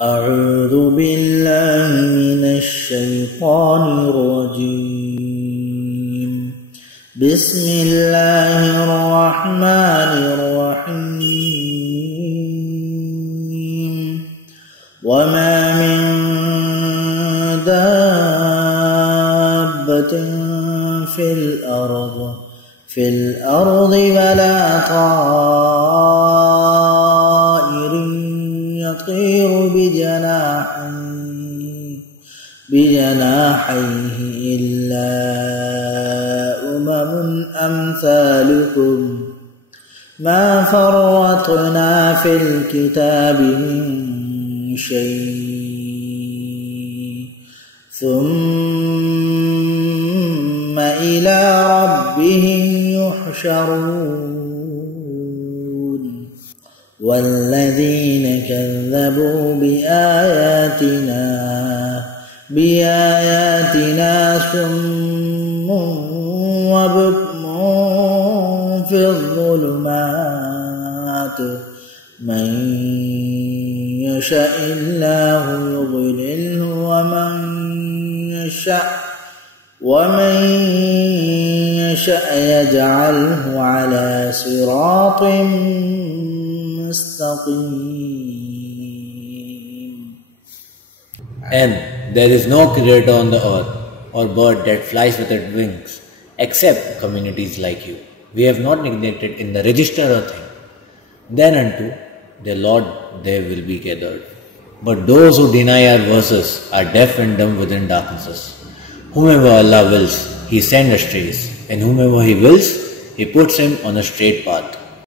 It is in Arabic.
أعوذ بالله من الشيطان الرجيم. بسم الله الرحمن الرحيم. وما من دابة في الأرض ولا طائر يطير بجناحيه إلا أمثالكم ما فرطنا في الكتاب من شيء ثم إلى ربهم يحشرون. والذين كذبوا بآياتنا صم وبكم في الظلمات من يشاء الله يضلله ومن يشاء يجعله على صراط مستقيم. And there is no creator on the earth or bird that flies with its wings except communities like you. We have not neglected in the register a thing. Then unto their Lord they will be gathered. But those who deny our verses are deaf and dumb within darknesses. Whomever Allah wills, He sends astray, and whomever He wills, He puts him on a straight path.